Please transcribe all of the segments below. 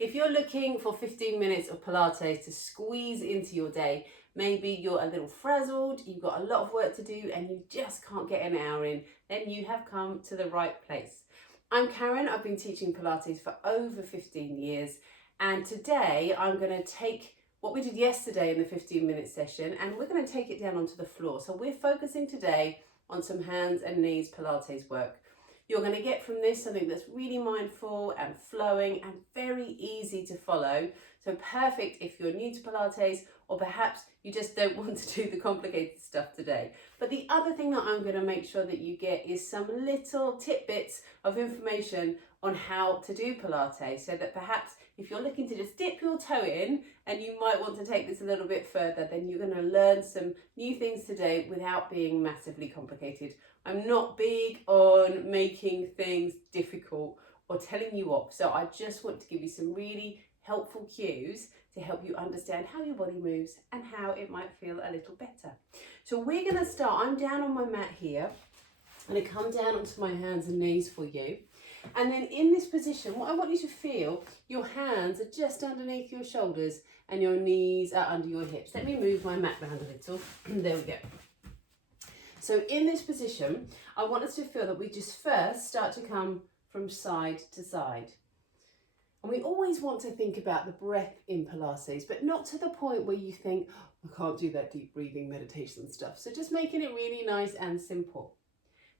If you're looking for 15 minutes of Pilates to squeeze into your day, maybe you're a little frazzled, you've got a lot of work to do and you just can't get an hour in, then you have come to the right place. I'm Karen, I've been teaching Pilates for over 15 years, and today I'm going to take what we did yesterday in the 15-minute session and we're going to take it down onto the floor. So we're focusing today on some hands and knees Pilates work. You're going to get from this something that's really mindful and flowing and very easy to follow. So perfect if you're new to Pilates, or perhaps you just don't want to do the complicated stuff today. But the other thing that I'm going to make sure that you get is some little tidbits of information on how to do Pilates, so that perhaps if you're looking to just dip your toe in and you might want to take this a little bit further, then you're going to learn some new things today without being massively complicated. I'm not big on making things difficult or telling you off, so I just want to give you some really helpful cues to help you understand how your body moves and how it might feel a little better. So we're going to start, I'm down on my mat here, and I come down onto my hands and knees for you. And then in this position, what I want you to feel, your hands are just underneath your shoulders and your knees are under your hips. Let me move my mat around a little. There we go. So in this position, I want us to feel that we just first start to come from side to side. And we always want to think about the breath in Pilates, but not to the point where you think, oh, I can't do that deep breathing meditation stuff. So just making it really nice and simple.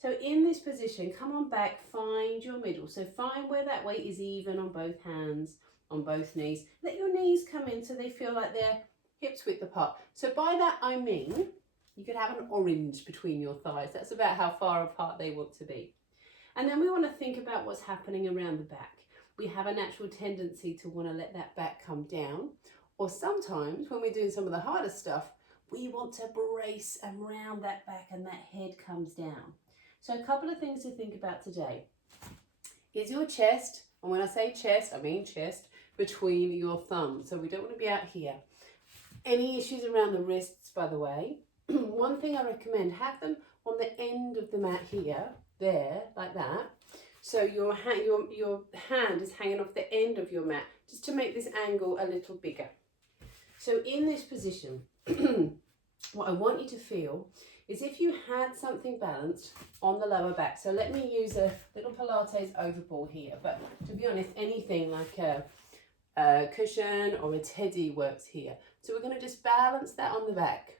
So in this position, come on back, find your middle. So find where that weight is even on both hands, on both knees. Let your knees come in so they feel like they're hips width apart. So by that I mean, you could have an orange between your thighs. That's about how far apart they want to be. And then we want to think about what's happening around the back. We have a natural tendency to want to let that back come down. Or sometimes when we're doing some of the harder stuff, we want to brace and round that back and that head comes down. So a couple of things to think about today. Is your chest, and when I say chest, I mean chest, between your thumbs. So we don't want to be out here. Any issues around the wrists, by the way, one thing I recommend, have them on the end of the mat here, there, like that. So your hand is hanging off the end of your mat, just to make this angle a little bigger. So in this position, what I want you to feel is if you had something balanced on the lower back. So let me use a little Pilates overball here, but to be honest, anything like a cushion or a teddy works here. So we're going to just balance that on the back.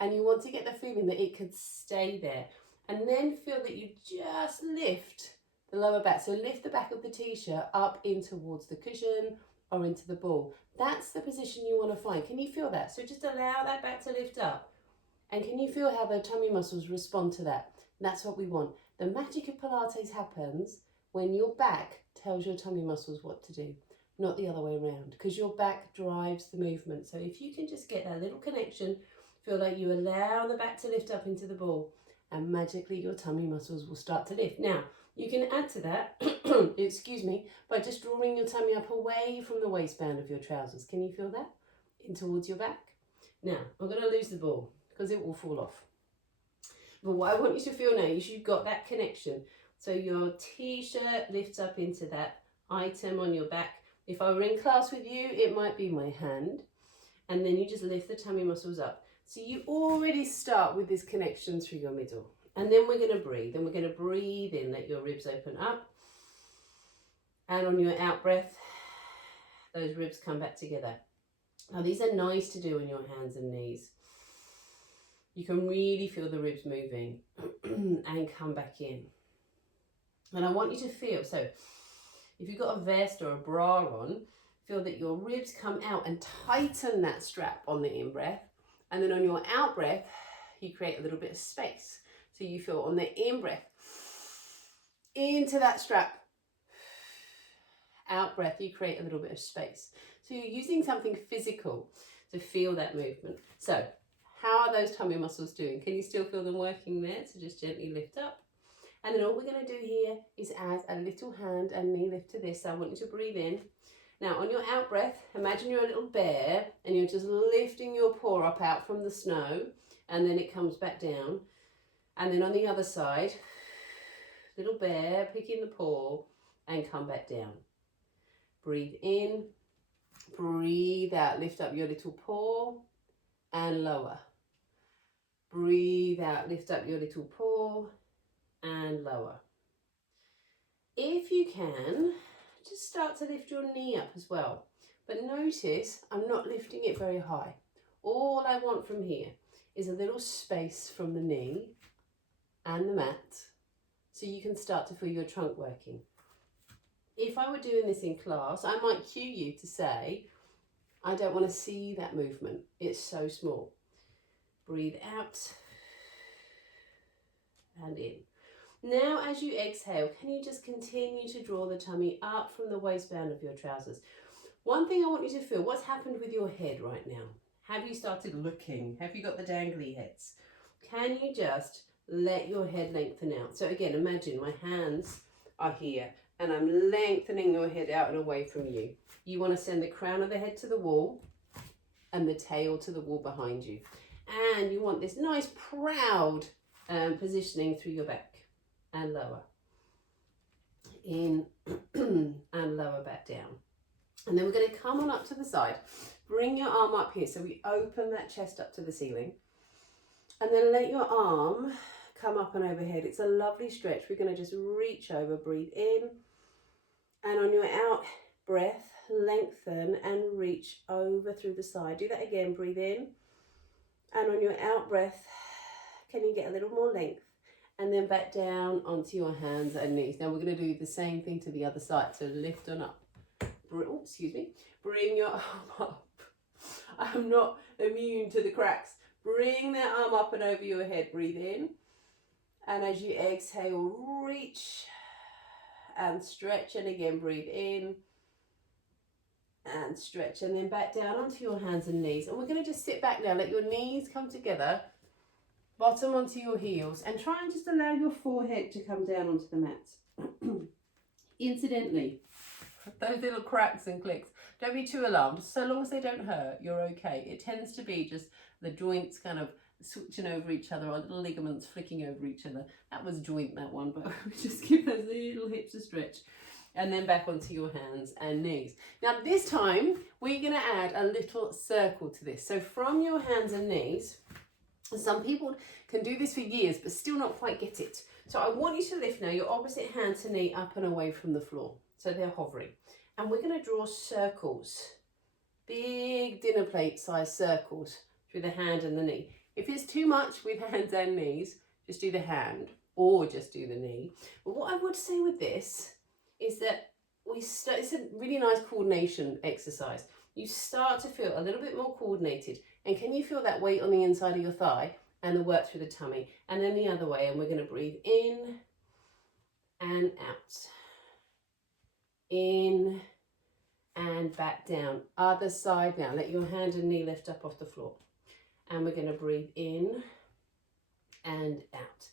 And you want to get the feeling that it could stay there. And then feel that you just lift the lower back. So lift the back of the t-shirt up in towards the cushion or into the ball. That's the position you want to find. Can you feel that? So just allow that back to lift up. And can you feel how the tummy muscles respond to that? That's what we want. The magic of Pilates happens when your back tells your tummy muscles what to do, not the other way around, because your back drives the movement. So if you can just get that little connection, feel like you allow the back to lift up into the ball, and magically your tummy muscles will start to lift. Now, you can add to that, excuse me, by just drawing your tummy up away from the waistband of your trousers. Can you feel that? In towards your back. Now, I'm going to lose the ball because it will fall off. But what I want you to feel now is you've got that connection. So your t-shirt lifts up into that item on your back. If I were in class with you, it might be my hand. And then you just lift the tummy muscles up. So you already start with this connection through your middle. And then we're going to breathe. And we're going to breathe in, let your ribs open up. And on your out breath, those ribs come back together. Now these are nice to do on your hands and knees. You can really feel the ribs moving and come back in. And I want you to feel, so if you've got a vest or a bra on, feel that your ribs come out and tighten that strap on the in-breath. And then on your out-breath, you create a little bit of space. So you feel on the in-breath, into that strap. Out-breath, you create a little bit of space. So you're using something physical to feel that movement. So how are those tummy muscles doing? Can you still feel them working there? So just gently lift up. And then all we're going to do here is add a little hand and knee lift to this. So I want you to breathe in. Now on your out breath, imagine you're a little bear and you're just lifting your paw up out from the snow, and then it comes back down. And then on the other side, little bear, picking the paw and come back down. breathe in, breathe out, lift up your little paw and lower. Breathe out, lift up your little paw and lower. If you can, just start to lift your knee up as well. But notice I'm not lifting it very high. All I want from here is a little space from the knee and the mat so you can start to feel your trunk working. If I were doing this in class, I might cue you to say, I don't want to see that movement. It's so small. Breathe out and in. Now, as you exhale, can you just continue to draw the tummy up from the waistband of your trousers? One thing I want you to feel, what's happened with your head right now? Have you started looking? Have you got the dangly heads? Can you just let your head lengthen out? So again, imagine my hands are here and I'm lengthening your head out and away from you. You want to send the crown of the head to the wall and the tail to the wall behind you. And you want this nice proud positioning through your back and lower. In and lower back down. And then we're going to come on up to the side. Bring your arm up here. So we open that chest up to the ceiling. And then let your arm come up and overhead. It's a lovely stretch. We're going to just reach over, breathe in. And on your out breath, lengthen and reach over through the side. Do that again, breathe in. And on your out breath, can you get a little more length? And then back down onto your hands and knees. Now we're going to do the same thing to the other side. So lift on up. Oh, excuse me. Bring your arm up. I'm not immune to the cracks. Bring that arm up and over your head. Breathe in. And as you exhale, reach and stretch. And again, breathe in and stretch. And then back down onto your hands and knees. And we're going to just sit back now. Let your knees come together. Bottom onto your heels. And try and just allow your forehead to come down onto the mat. Incidentally, those little cracks and clicks, don't be too alarmed. So long as they don't hurt, you're okay. It tends to be just the joints kind of switching over each other, or little ligaments flicking over each other. That was joint, that one, but we just give those little hips a stretch. And then back onto your hands and knees. Now this time, we're going to add a little circle to this. So from your hands and knees, some people can do this for years, but still not quite get it. So I want you to lift now your opposite hand to knee up and away from the floor. So they're hovering. And we're going to draw circles, big dinner plate size circles through the hand and the knee. If it's too much with hands and knees, just do the hand or just do the knee. But what I would say with this is that it's a really nice coordination exercise. You start to feel a little bit more coordinated. And can you feel that weight on the inside of your thigh and the work through the tummy? And then the other way, and we're going to breathe in and out. In and back down. Other side now. Let your hand and knee lift up off the floor. And we're going to breathe in and out.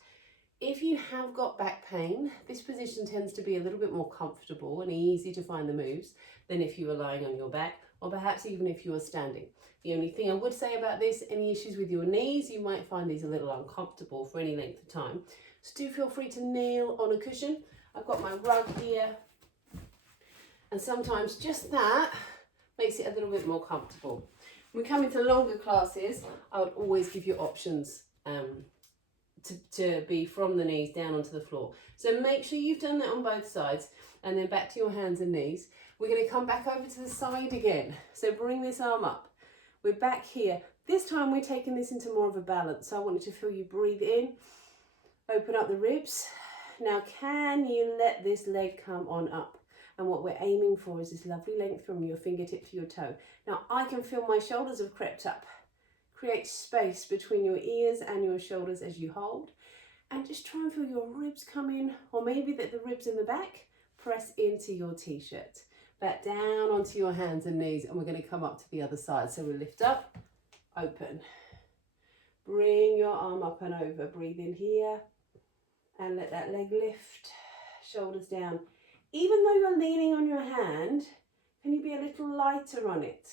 If you have got back pain, this position tends to be a little bit more comfortable and easy to find the moves than if you were lying on your back, or perhaps even if you were standing. The only thing I would say about this, any issues with your knees, you might find these a little uncomfortable for any length of time. So do feel free to kneel on a cushion. I've got my rug here. And sometimes just that makes it a little bit more comfortable. When we come into longer classes, I would always give you options to be from the knees down onto the floor. So make sure you've done that on both sides, and then back to your hands and knees. We're going to come back over to the side again. So bring this arm up. We're back here. This time we're taking this into more of a balance. So I want you to feel you breathe in, open up the ribs. Now can you let this leg come on up? And what we're aiming for is this lovely length from your fingertip to your toe. Now I can feel my shoulders have crept up. Create space between your ears and your shoulders as you hold. And just try and feel your ribs come in, or maybe that the ribs in the back press into your t-shirt. Back down onto your hands and knees, and we're going to come up to the other side. So we lift up, open. Bring your arm up and over. Breathe in here and let that leg lift, shoulders down. Even though you're leaning on your hand, can you be a little lighter on it?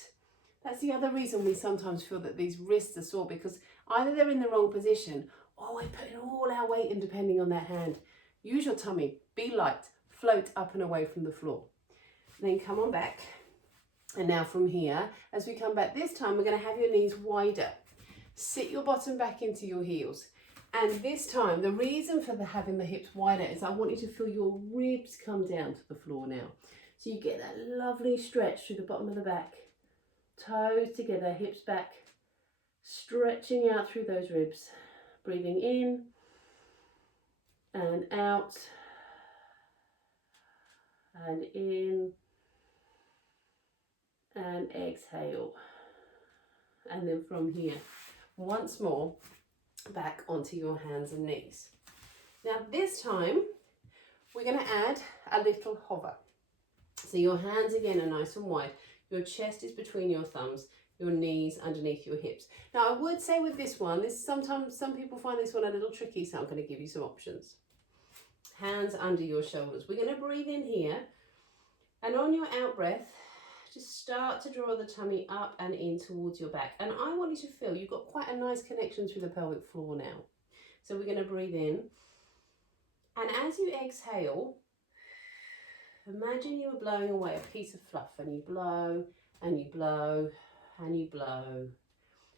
That's the other reason we sometimes feel that these wrists are sore, because either they're in the wrong position or we're putting all our weight in depending on that hand. Use your tummy, be light, float up and away from the floor. Then come on back. And now from here, as we come back, this time we're going to have your knees wider. Sit your bottom back into your heels. And this time, the reason for having the hips wider is I want you to feel your ribs come down to the floor now. So you get that lovely stretch through the bottom of the back. Toes together, hips back, stretching out through those ribs. Breathing in and out and in and exhale. And then from here, once more, back onto your hands and knees. Now this time, we're going to add a little hover. So your hands again are nice and wide. Your chest is between your thumbs, your knees underneath your hips. Now I would say with this one, sometimes some people find this one a little tricky, so I'm going to give you some options. Hands under your shoulders. We're going to breathe in here, and on your out breath, just start to draw the tummy up and in towards your back. And I want you to feel you've got quite a nice connection through the pelvic floor now. So we're going to breathe in. And as you exhale, imagine you were blowing away a piece of fluff, and you blow and you blow and you blow.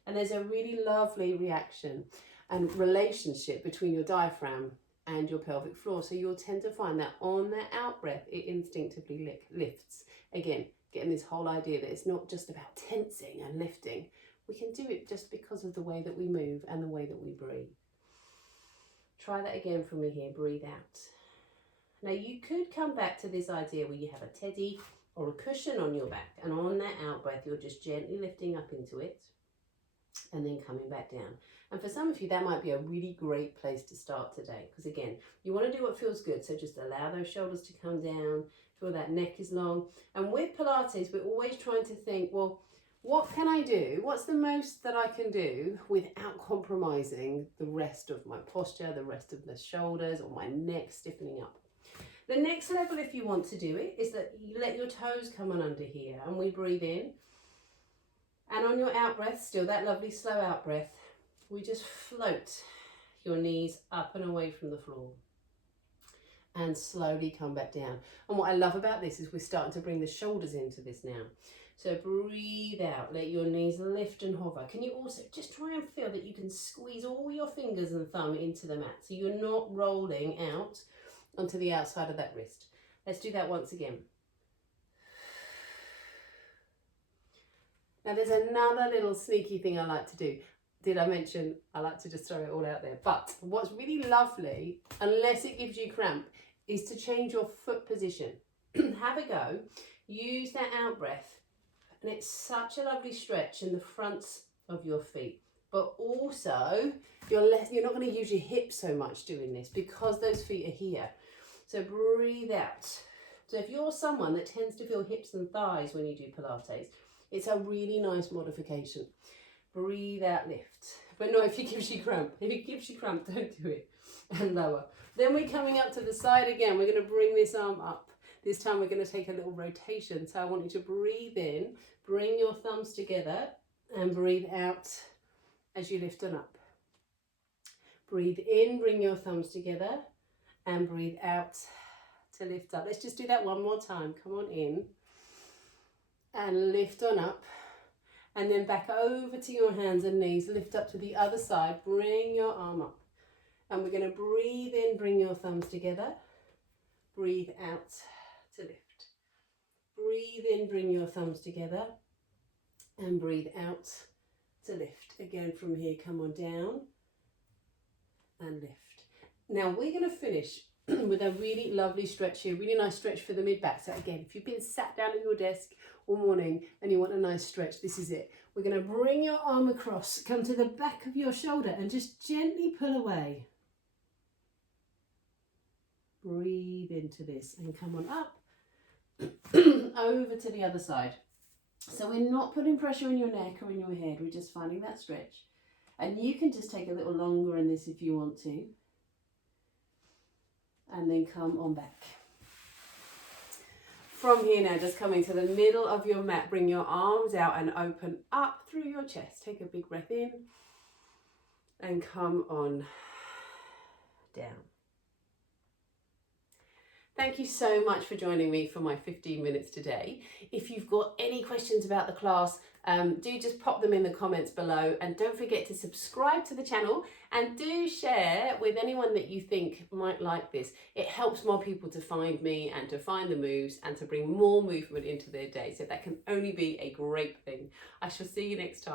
And there's a really lovely reaction and relationship between your diaphragm and your pelvic floor. So you'll tend to find that on that out breath, it instinctively lifts. Again, getting this whole idea that it's not just about tensing and lifting. We can do it just because of the way that we move and the way that we breathe. Try that again from me here, breathe out. Now you could come back to this idea where you have a teddy or a cushion on your back, and on that out breath, you're just gently lifting up into it and then coming back down. And for some of you, that might be a really great place to start today, because again, you want to do what feels good. So just allow those shoulders to come down, feel that neck is long. And with Pilates, we're always trying to think, well, what can I do? What's the most that I can do without compromising the rest of my posture, the rest of the shoulders or my neck stiffening up? The next level, if you want to do it, is that you let your toes come on under here, and we breathe in. And on your out breath, still that lovely slow out breath, we just float your knees up and away from the floor and slowly come back down. And what I love about this is we're starting to bring the shoulders into this now. So breathe out, let your knees lift and hover. Can you also just try and feel that you can squeeze all your fingers and thumb into the mat, so you're not rolling out onto the outside of that wrist. Let's do that once again. Now there's another little sneaky thing I like to do. Did I mention I like to just throw it all out there? But what's really lovely, unless it gives you cramp, is to change your foot position. Have a go. Use that out breath. And it's such a lovely stretch in the fronts of your feet. But also, you're not going to use your hips so much doing this because those feet are here. So breathe out. So if you're someone that tends to feel hips and thighs when you do Pilates, it's a really nice modification. Breathe out, lift. But not if it gives you cramp. If it gives you cramp, don't do it. And lower. Then we're coming up to the side again. We're going to bring this arm up. This time we're going to take a little rotation. So I want you to breathe in, bring your thumbs together, and breathe out as you lift on up. Breathe in, bring your thumbs together, and breathe out to lift up. Let's just do that one more time. Come on in and lift on up, and then back over to your hands and knees. Lift up to the other side, bring your arm up, and we're going to breathe in, bring your thumbs together, breathe out to lift. Breathe in, bring your thumbs together, and breathe out to lift. Again from here, come on down and lift. Now we're going to finish with a really lovely stretch here, really nice stretch for the mid back. So again, if you've been sat down at your desk all morning and you want a nice stretch, this is it. We're going to bring your arm across, come to the back of your shoulder and just gently pull away. Breathe into this and come on up over to the other side. So we're not putting pressure on your neck or in your head, we're just finding that stretch. And you can just take a little longer in this if you want to. And then come on back. From here now, just coming to the middle of your mat, bring your arms out and open up through your chest. Take a big breath in and come on down. Thank you so much for joining me for my 15 minutes today. If you've got any questions about the class, do just pop them in the comments below, and don't forget to subscribe to the channel and do share with anyone that you think might like this. It helps more people to find me and to find the moves and to bring more movement into their day. So that can only be a great thing. I shall see you next time.